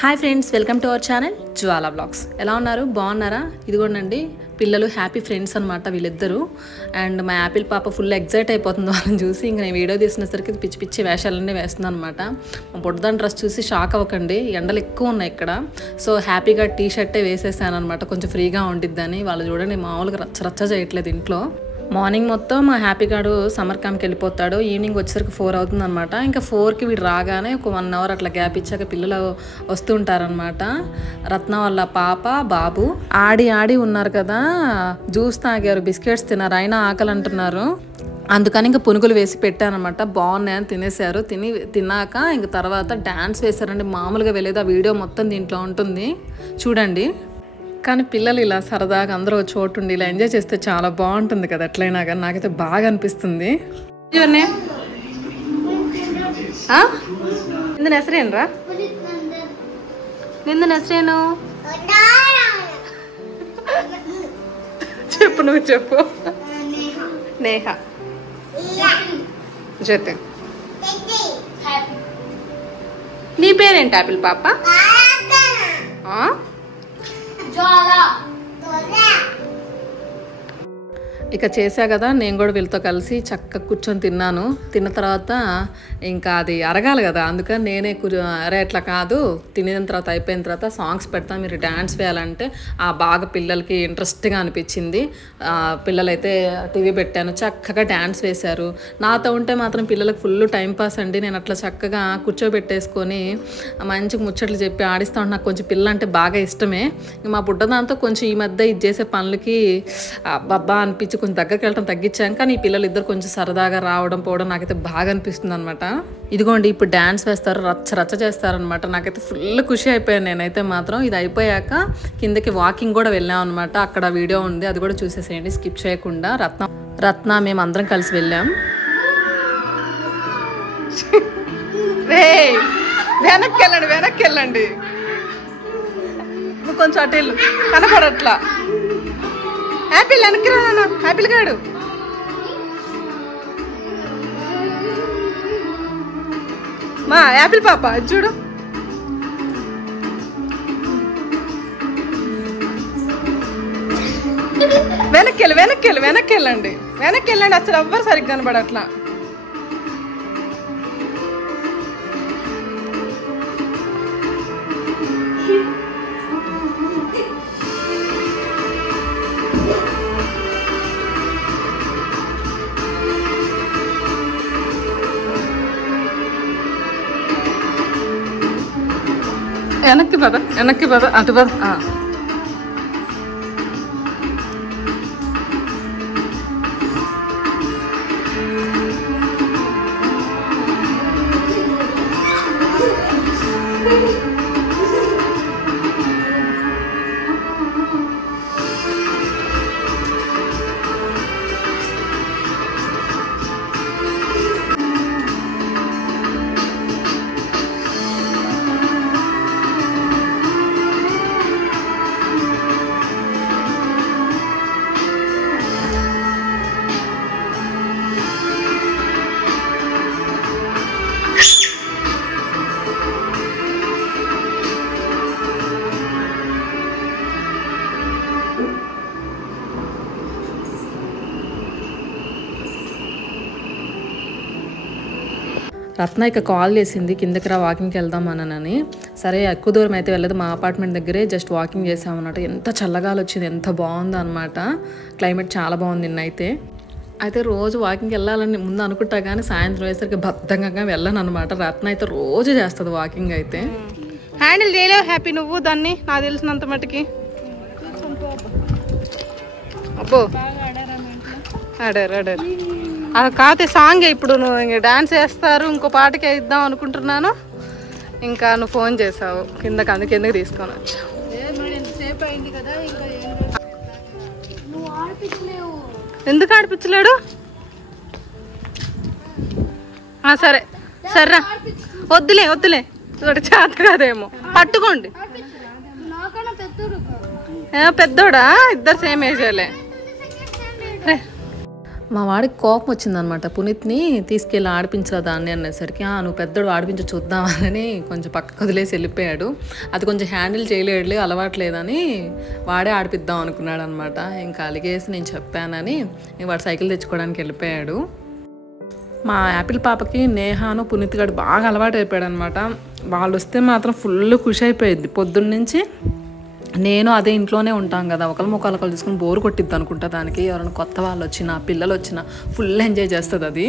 Hi friends, welcome to our channel Jwala blogs. ఎలా ఉన్నారు? బాగున్నారా? ఇదిగోండి పిల్లలు హ్యాపీ ఫ్రెండ్స్ అనమాట వీళ్ళిద్దరూ. అండ్ మా యాపిల్ పాప ఫుల్ ఎగ్జైట్ అయిపోతుంది వాళ్ళని చూసి. ఇంక నేను వీడియో తీసినసరికి పిచ్చి పిచ్చి వేషాలన్నీ వేస్తుంది అనమాట. మా పొట్టుదాని డ్రెస్ చూసి షాక్ అవ్వకండి, ఎండలు ఎక్కువ ఉన్నాయి ఇక్కడ. సో హ్యాపీగా టీ షర్టే వేసేసాను అనమాట, కొంచెం ఫ్రీగా ఉండిద్దని. వాళ్ళు చూడండి మామూలుగా రచ్చ చేయట్లేదు ఇంట్లో. మార్నింగ్ మొత్తం మా హ్యాపీ గాడు సమ్మర్ క్యాంప్కి వెళ్ళిపోతాడు. ఈవినింగ్ వచ్చేసరికి 4 అవుతుంది అనమాట. ఇంకా 4కి వీడు రాగానే ఒక 1 అవర్ అట్లా గ్యాప్ ఇచ్చాక పిల్లలు వస్తూ ఉంటారనమాట. రత్న వాళ్ళ పాప బాబు ఆడి ఉన్నారు కదా, జ్యూస్ తాగారు, బిస్కెట్స్ తిన్నారు, అయినా ఆకలి అంటున్నారు. అందుకని ఇంకా పునుగులు వేసి పెట్టానమాట. బాగున్నాయని తినేశారు. తిన్నాక ఇంక తర్వాత డ్యాన్స్ వేశారండి, మామూలుగా వెళ్ళేది. ఆ వీడియో మొత్తం దీంట్లో ఉంటుంది, చూడండి. కానీ పిల్లలు ఇలా సరదాగా అందరూ చోటు ఉండి ఇలా ఎంజాయ్ చేస్తే చాలా బాగుంటుంది కదా. ఎట్లయినా కానీ నాకైతే బాగా అనిపిస్తుంది. నిందు నెసరేనరా? నిందు నెసరేను చెప్పు, నువ్వు చెప్పు. నేహ, జతిన్. నీ పేరేంటి ఆపిల్ పాప? ఇక చేసా కదా, నేను కూడా వీళ్ళతో కలిసి చక్కగా కూర్చొని తిన్నాను. తిన్న తర్వాత ఇంకా అది అరగాలి కదా, అందుకని నేనే అరే అట్లా కాదు, తినిన తర్వాత అయిపోయిన తర్వాత సాంగ్స్ పెడతాను, మీరు డ్యాన్స్ వేయాలంటే బాగా పిల్లలకి ఇంట్రెస్ట్గా అనిపించింది. పిల్లలైతే టీవీ పెట్టాను, చక్కగా డ్యాన్స్ వేశారు. నాతో ఉంటే మాత్రం పిల్లలకు ఫుల్ టైంపాస్ అండి. నేను అట్లా చక్కగా కూర్చోబెట్టేసుకొని మంచిగా ముచ్చట్లు చెప్పి ఆడిస్తూ ఉంటాను. నాకు కొంచెం పిల్ల అంటే బాగా ఇష్టమే. మా బుడ్డదాంతో కొంచెం ఈ మధ్య ఇది చేసే పనులకి బాబా అనిపించి కొంచెం దగ్గరికి వెళ్ళడం తగ్గించాను. కానీ ఈ పిల్లలు ఇద్దరు కొంచెం సరదాగా రావడం పోవడం నాకైతే బాగా అనిపిస్తుంది అనమాట. ఇదిగోండి ఇప్పుడు డ్యాన్స్ వేస్తారు, రచ్చ చేస్తారనమాట. నాకైతే ఫుల్ ఖుషి అయిపోయాను నేనైతే మాత్రం. ఇది అయిపోయాక కిందకి వాకింగ్ కూడా వెళ్ళాం అనమాట. అక్కడ వీడియో ఉంది, అది కూడా చూసేసేయండి స్కిప్ చేయకుండా. రత్న మేము అందరం కలిసి వెళ్ళాం. వెనక్కి వెళ్ళండి కొంచెం అటు వెళ్ళు, కనపడట్లా. యాపిల్ వెనక్కి రా, యాపిల్ గాడు. మా యాపిల్ పాప చూడు. వెనక్కి వెళ్ళండి. అసలు ఎవ్వరు సరిగ్గా కనబడట్లా. వెనక్కి పద అటు పద. రత్న ఇక కాల్ చేసింది, కిందకి రా వాకింగ్కి వెళ్దాం అనని. సరే ఎక్కువ దూరం అయితే వెళ్ళదు, మా అపార్ట్మెంట్ దగ్గరే జస్ట్ వాకింగ్ చేసామన్నమాట. ఎంత చల్లగాలి వచ్చింది, ఎంత బాగుందో అనమాట. క్లైమేట్ చాలా బాగుంది నిన్నైతే. అయితే రోజు వాకింగ్కి వెళ్ళాలని ముందు అనుకుంటా కానీ సాయంత్రం వేసరికి బద్ధంగా వెళ్ళను అనమాట. రత్న అయితే రోజు చేస్తుంది వాకింగ్. అయితే హ్యాండిల్ చేయలేవు హ్యాపీ నువ్వు దాన్ని, నాకు తెలిసినంత మటుకి. అబ్బో ఆడారు అది కాతే సాంగ్. ఇప్పుడు నువ్వు ఇంక డాన్స్ వేస్తారు, ఇంకో పాటకి ఇద్దాం అనుకుంటున్నాను. ఇంకా నువ్వు ఫోన్ చేసావు కిందకి, అందుకు ఎందుకు తీసుకొని వచ్చా. ఎందుకు ఆడిపించలేడు? సరేరా, వద్దులే చేత కాదేమో. పట్టుకోండి. పెద్దోడా? ఇద్దరు సేమ్ ఏజేలే. మా వాడికి కోపం వచ్చిందనమాట. పునీత్ని తీసుకెళ్ళి ఆడిపించరా దాన్ని అనేసరికి నువ్వు పెద్దోడు ఆడిపించి చూద్దామని కొంచెం పక్కకు వదిలేసి వెళ్ళిపోయాడు. అది కొంచెం హ్యాండిల్ చేయలేడులే, అలవాట్లేదని వాడే ఆడిపిద్దాం అనుకున్నాడు అనమాట. ఇంకా అలిగేసి నేను చెప్పానని వాడు సైకిల్ తెచ్చుకోవడానికి వెళ్ళిపోయాడు. మా యాపిల్ పాపకి నేహాను పునీత్ గడు బాగా అలవాటు అయిపోయాడు అనమాట. వాళ్ళు వస్తే మాత్రం ఫుల్ ఖుషి అయిపోయింది. పొద్దున్న నుంచి నేను అదే ఇంట్లోనే ఉంటాం కదా, ఒకరి ముఖాలు తీసుకుని బోరు కొట్టిద్ది అనుకుంటా దానికి. ఎవరైనా కొత్త వాళ్ళు వచ్చినా పిల్లలు వచ్చినా ఫుల్ ఎంజాయ్ చేస్తుంది అది.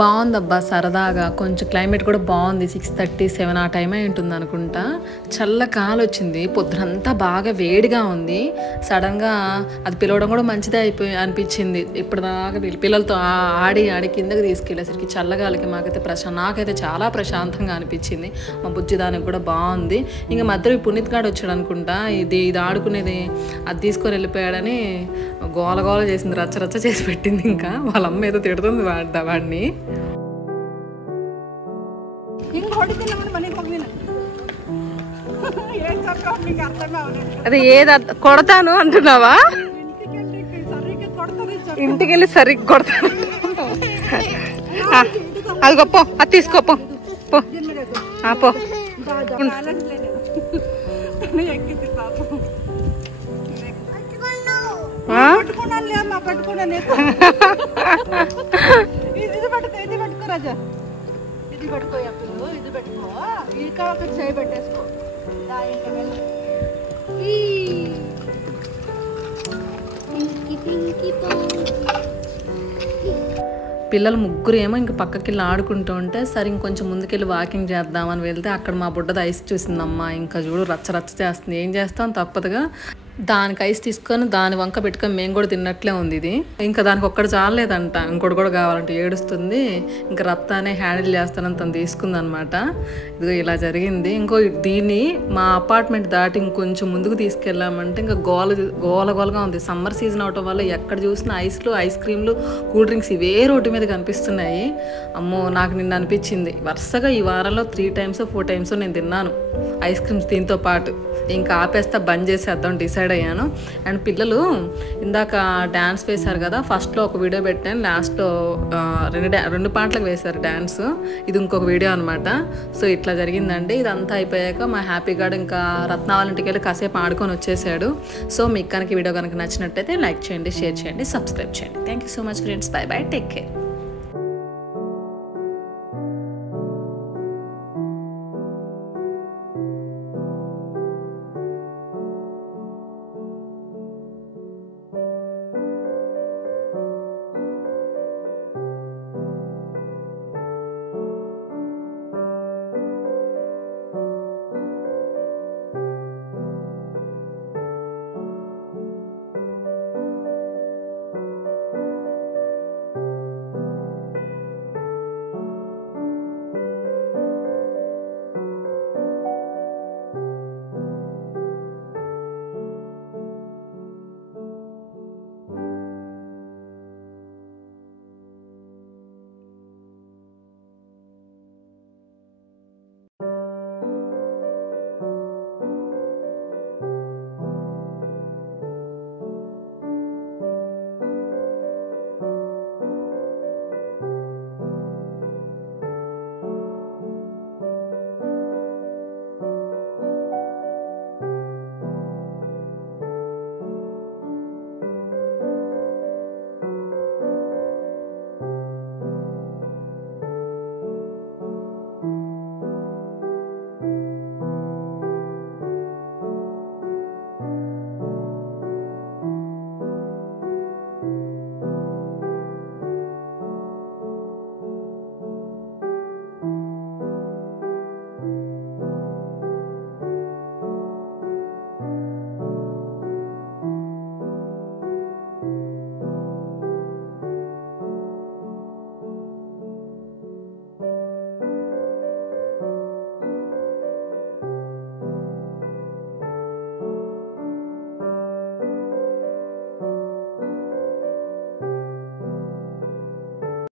బాగుందబ్బా సరదాగా. కొంచెం క్లైమేట్ కూడా బాగుంది. 6:37 ఆ టైం అయి ఉంటుంది అనుకుంటా. చల్ల గాలి వచ్చింది. పొద్దునంతా బాగా వేడిగా ఉంది. సడన్గా అది పిలవడం కూడా మంచిదే అనిపించింది. ఇప్పటిదాకా పిల్లలతో ఆడి కిందకి తీసుకెళ్ళేసరికి చల్లగాలికి నాకైతే చాలా ప్రశాంతంగా అనిపించింది. మా బుజ్జి దానికి కూడా బాగుంది. ఇంకా మధ్యలో పునీత్ గాడు వచ్చాడు అనుకుంటా. ఇది ఆడుకునేది అది తీసుకొని వెళ్ళిపోయాడని గోల చేసింది, రచ్చ చేసి పెట్టింది. ఇంకా వాళ్ళ అమ్మ ఏదో తిడుతుంది వాడిని. అదే ఏది కొడతాను అంటున్నావా? ఇంటికి వెళ్ళి సరిగ్గా కొడతాను. అది గొప్ప, అది తీసుకోపో పో. ఇది పట్టుకో అప్పుడు, ఇది పెట్టుకో, ఇంకా ఒక చేయి పెట్టేసుకో. పిల్లలు ముగ్గురు ఏమో ఇంక పక్కకి వెళ్ళి ఆడుకుంటూ ఉంటే సరే ఇంకొంచెం ముందుకెళ్ళి వాకింగ్ చేద్దామని వెళ్తే అక్కడ మా బుడ్డది ఐస్ చూసిందమ్మా. ఇంకా చూడు రచ్చ చేస్తుంది. ఏం చేస్తాం తప్పదుగా. దానికి ఐస్ తీసుకొని దాని వంక పెట్టుకొని మేము కూడా తిన్నట్లే ఉంది ఇది. ఇంకా దానికి ఒక్కటి చాలేదంట, ఇంకోటి కూడా కావాలంటే ఏడుస్తుంది. ఇంకా రత్తానే హ్యాండిల్ చేస్తానని తను తీసుకుందనమాట. ఇదిగో ఇలా జరిగింది. దీన్ని మా అపార్ట్మెంట్ దాటి ఇంకొంచెం ముందుకు తీసుకెళ్ళామంటే ఇంకా గోలగా ఉంది. సమ్మర్ సీజన్ అవటం వల్ల ఎక్కడ చూసినా ఐస్లు, ఐస్ క్రీమ్లు, కూల్ డ్రింక్స్ ఇవే రోడ్డు మీద కనిపిస్తున్నాయి. అమ్మో నాకు నిన్న అనిపించింది వరుసగా ఈ వారంలో 3 times 4 times నేను తిన్నాను ఐస్ క్రీమ్స్ దీంతో పాటు. ఇంకా ఆపేస్తా, బంద్ చేసేద్దాం డిసైడ్ అయ్యాను. అండ్ పిల్లలు ఇందాక డ్యాన్స్ వేశారు కదా, ఫస్ట్లో ఒక వీడియో పెట్టాను, లాస్ట్లో 2 పాటలకు వేశారు డ్యాన్స్. ఇది ఇంకొక వీడియో అనమాట. సో ఇట్లా జరిగిందండి. ఇదంతా అయిపోయాక మా హ్యాపీ గార్డ్ ఇంకా రత్నావళి ఇంటికి వెళ్ళి కాసేపు ఆడుకొని వచ్చేసాడు. సో మీకు కనుక వీడియో కనుక నచ్చినట్టయితే లైక్ చేయండి, షేర్ చేయండి, సబ్స్క్రైబ్ చేయండి. Thank you so much friends. By by, take care.